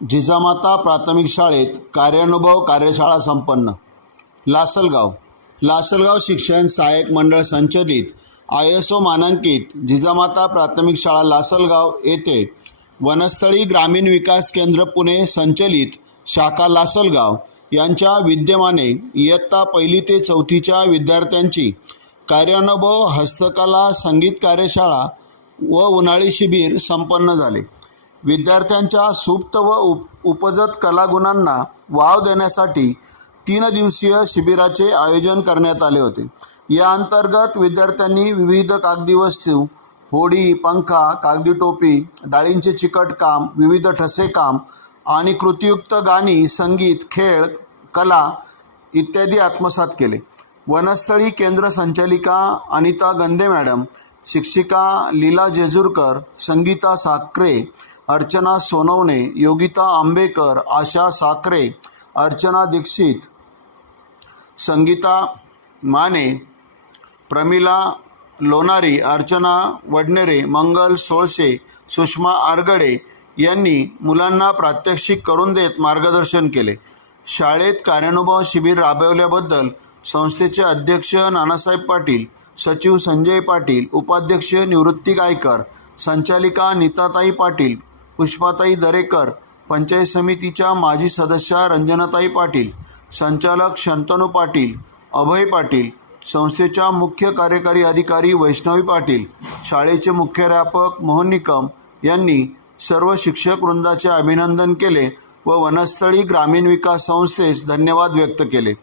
जिजामाता प्राथमिक शाळेत कार्यानुभव कार्यशाळा संपन्न. लासलगाव. लासलगाव शिक्षण सहाय्यक मंडळ संचलित आय एस ओ मानांकित जिजामाता प्राथमिक शाळा लासलगाव येथे वनस्थळी ग्रामीण विकास केंद्र पुणे संचलित शाखा लासलगाव यांच्या विद्यमाने इयत्ता पहिली ते चौथीच्या विद्यार्थ्यांची कार्यानुभव हस्तकला संगीत कार्यशाळा व उन्हाळी शिबिर संपन्न झाले. विद्यार्थ्यांच्या सुप्त व उप उपजत कलागुणांना वाव देण्यासाठी तीन दिवसीय शिबिराचे आयोजन करण्यात आले होते. या अंतर्गत विद्यार्थ्यांनी विविध कागदी वस्तू होडी पंखा कागदी टोपी डाळींचे चिकट काम विविध ठसे काम आणि कृतियुक्त गाणी संगीत खेळ कला इत्यादी आत्मसात केले. वनस्थळी केंद्र संचालिका अनिता गंदे मॅडम शिक्षिका लीला जेजूरकर संगीता साखरे अर्चना सोनवणे योगिता आंबेकर आशा साखरे अर्चना दीक्षित संगीता माने प्रमिला लोणारी अर्चना वडनेरे मंगल सोळसे सुषमा आरगडे यांनी मुलांना प्रात्यक्षिक करून देत मार्गदर्शन केले. शाळेत कार्यानुभव शिबिर राबवल्याबद्दल संस्थेचे अध्यक्ष नानासाहेब पाटील सचिव संजय पाटील उपाध्यक्ष निवृत्ती गायकर संचालिका नीताताई पाटील पुष्पाताई दरेकर पंचायत समितीच्या माजी सदस्या रंजनाताई पाटील संचालक शंतनू पाटील अभय पाटील संस्थेच्या मुख्य कार्यकारी अधिकारी वैष्णवी पाटील शाळेचे मुख्याध्यापक मोहन निकम यांनी सर्व शिक्षक वृंदाचे अभिनंदन केले व वनस्थळी ग्रामीण विकास संस्थेस धन्यवाद व्यक्त केले.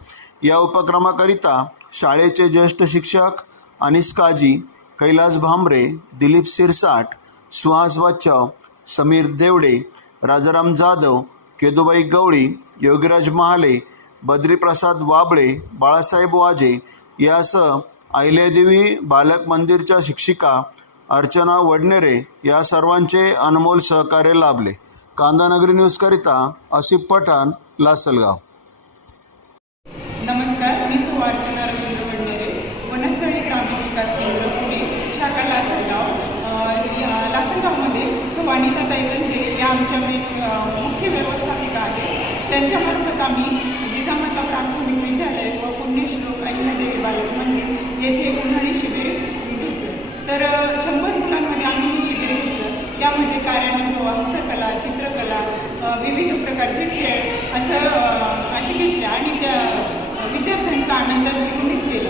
या उपक्रमाकरिता शाळेचे ज्येष्ठ शिक्षक अनिस काजी कैलास भांबरे दिलीप सिरसाट सुहास वाचव समीर देवडे राजाराम जाधव केदुबाई गवळी योगीराज महाले बद्रीप्रसाद वाबळे बाळासाहेब वाजे यासह अहिल्यादेवी बालक मंदिरच्या शिक्षिका अर्चना वडनेरे या सर्वांचे अनमोल सहकार्य लाभले. कांदानगरी न्यूजकरिता आसिफ पठाण लासलगाव नमस्कार मी सौ अर्चना रवींद्र वडनेरे वनस्थळी ग्रामीण विकास केंद्र पुणे शाखा लासलगाव अ, या लासलगावमध्ये सौ अनिता ताईवंते या मुख्य व्यवस्थापिका आहेत त्यांच्यामार्फत आम्ही जिजामाता प्राथमिक विद्यालय व पुण्यश्लोक अहिल्यादेवी बालक मंदिर येथे उन्हाळी शिबिर घेतलं. तर शंभर मुलांमध्ये आम्ही हे शिबिर घेतलं. त्यामध्ये कार्यानुभव हस्तकला चित्रकला विविध प्रकारचे खेळ असं असे घेतले आणि त्या विद्यार्थ्यांचा आनंद द्विगुणित केलं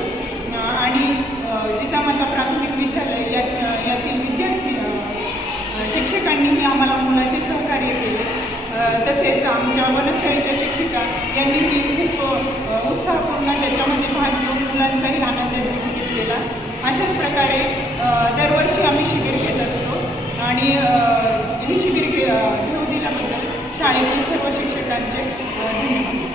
अ, आणि अ, जिजामाता प्राथमिक विद्यालय या यातील विद्यार्थी अ, शिक्षकांनीही आम्हाला मुलाचे सहकार्य केले अ, तसेच शाळेच्या शिक्षिका यांनीही खूप उत्साहपूर्ण त्याच्यामध्ये भाग घेऊन मुलांचाही आनंद घेऊन घेतलेला. अशाच प्रकारे दरवर्षी आम्ही शिबिर घेत असतो. आणि ही शिबिर घे- घेऊ दिल्याबद्दल शाळेतील सर्व शिक्षकांचे धन्यवाद.